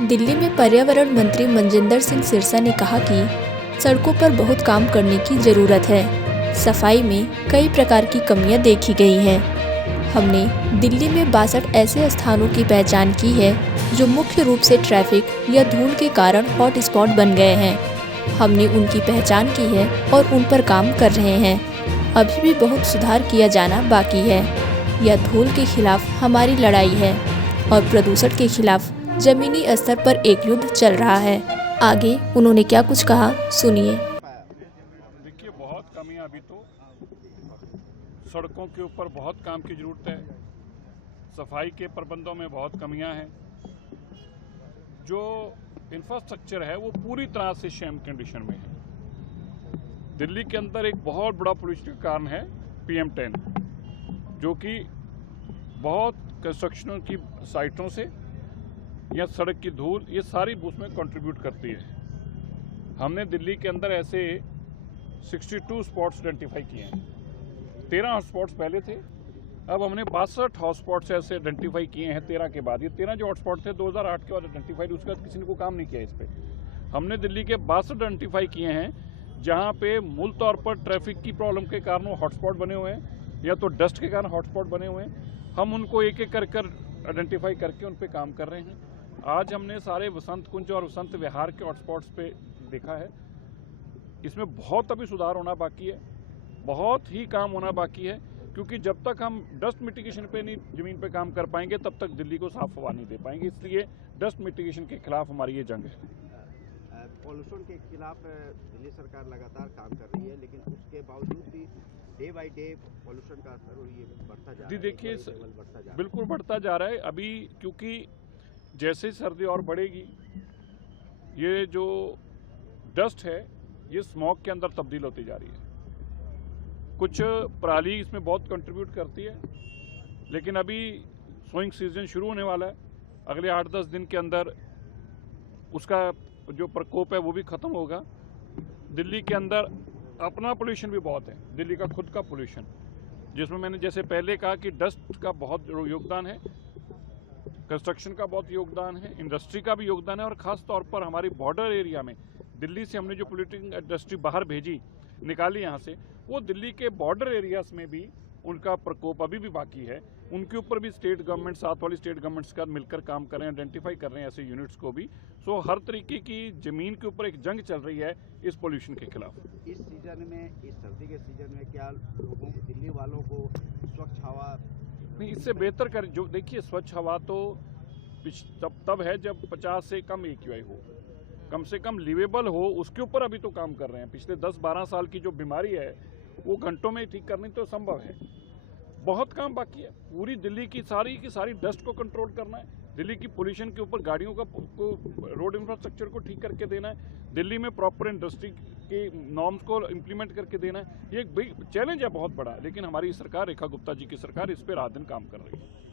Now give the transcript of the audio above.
दिल्ली में पर्यावरण मंत्री मनजिंदर सिंह सिरसा ने कहा कि सड़कों पर बहुत काम करने की जरूरत है। सफाई में कई प्रकार की कमियां देखी गई हैं। हमने दिल्ली में 62 ऐसे स्थानों की पहचान की है जो मुख्य रूप से ट्रैफिक या धूल के कारण हॉट स्पॉट बन गए हैं। हमने उनकी पहचान की है और उन पर काम कर रहे हैं। अभी भी बहुत सुधार किया जाना बाकी है। यह धूल के खिलाफ हमारी लड़ाई है और प्रदूषण के खिलाफ जमीनी स्तर पर एक युद्ध चल रहा है। आगे उन्होंने क्या कुछ कहा, सुनिए। देखिए, बहुत कमियां अभी तो सड़कों के ऊपर बहुत काम की जरूरत है। सफाई के प्रबंधों में बहुत कमियां हैं। जो इंफ्रास्ट्रक्चर है वो पूरी तरह से शेम कंडीशन में है। दिल्ली के अंदर एक बहुत बड़ा पोल्यूशन का कारण है PM10, जो कि बहुत कंस्ट्रक्शनों की साइटों से या सड़क की धूल, ये सारी उसमें कंट्रीब्यूट करती है। हमने दिल्ली के अंदर ऐसे 62 स्पॉट्स आइडेंटिफाई किए हैं। 13 हॉटस्पॉट्स पहले थे, अब हमने 62 हॉटस्पॉट्स ऐसे आइडेंटिफाई किए हैं 13 के बाद। ये 13 जो हॉटस्पॉट थे 2008 के बाद आइडेंटिफाइड, उसके बाद किसी ने कोई काम नहीं किया इस पर। हमने दिल्ली के 62 आइडेंटिफाई किए हैं जहाँ पे मूल तौर पर ट्रैफिक की प्रॉब्लम के कारण वो हॉटस्पॉट बने हुए हैं या तो डस्ट के कारण हॉटस्पॉट बने हुए हैं। हम उनको एक एक कर आइडेंटिफाई करके उन पर काम कर रहे हैं। आज हमने सारे वसंत कुंज और वसंत विहार के हॉटस्पॉट्स पे देखा है। इसमें बहुत अभी सुधार होना बाकी है, बहुत ही काम होना बाकी है, क्योंकि जब तक हम डस्ट मिटिगेशन पे नहीं ज़मीन पे काम कर पाएंगे तब तक दिल्ली को साफ हवा नहीं दे पाएंगे। इसलिए डस्ट मिटिगेशन के खिलाफ हमारी ये जंग है। पॉल्यूशन के खिलाफ दिल्ली सरकार लगातार काम कर रही है, लेकिन उसके बावजूद भी डे बाई डे पॉल्यूशन का असर ये बढ़ता जा रहा है। देखिए, बिल्कुल बढ़ता जा रहा है। अभी क्योंकि जैसे सर्दी और बढ़ेगी, ये जो डस्ट है ये स्मॉग के अंदर तब्दील होती जा रही है। कुछ पराली इसमें बहुत कंट्रीब्यूट करती है, लेकिन अभी सोइंग सीजन शुरू होने वाला है। अगले 8-10 दिन के अंदर उसका जो प्रकोप है वो भी ख़त्म होगा। दिल्ली के अंदर अपना पोल्यूशन भी बहुत है, दिल्ली का खुद का पोल्यूशन, जिसमें मैंने जैसे पहले कहा कि डस्ट का बहुत योगदान है, कंस्ट्रक्शन का बहुत योगदान है, इंडस्ट्री का भी योगदान है, और ख़ास तौर पर हमारी बॉर्डर एरिया में दिल्ली से हमने जो पोल्यूटिंग इंडस्ट्री बाहर भेजी, निकाली यहाँ से, वो दिल्ली के बॉर्डर एरियाज में भी उनका प्रकोप अभी भी बाकी है। उनके ऊपर भी स्टेट गवर्नमेंट, साथ वाली स्टेट गवर्नमेंट्स का मिलकर काम कर रहे हैं, आइडेंटिफाई कर रहे हैं ऐसे यूनिट्स को भी। सो हर तरीके की ज़मीन के ऊपर एक जंग चल रही है इस पोल्यूशन के खिलाफ। इस सीजन में, इस सर्दी के सीजन में क्या लोगों को, दिल्ली वालों को स्वच्छ हवा नहीं, इससे बेहतर कर, जो देखिए स्वच्छ हवा तो तब है जब 50 से कम AQI हो, कम से कम लिवेबल हो, उसके ऊपर अभी तो काम कर रहे हैं। पिछले 10-12 साल की जो बीमारी है वो घंटों में ठीक करनी तो संभव है। बहुत काम बाकी है। पूरी दिल्ली की सारी डस्ट को कंट्रोल करना है, दिल्ली की पोल्यूशन के ऊपर गाड़ियों को रोड इंफ्रास्ट्रक्चर को ठीक करके देना है, दिल्ली में प्रॉपर इंडस्ट्री के नॉर्म्स को इम्प्लीमेंट करके देना है। ये एक बिग चैलेंज है, बहुत बड़ा, लेकिन हमारी सरकार, रेखा गुप्ता जी की सरकार, इस पर रात दिन काम कर रही है।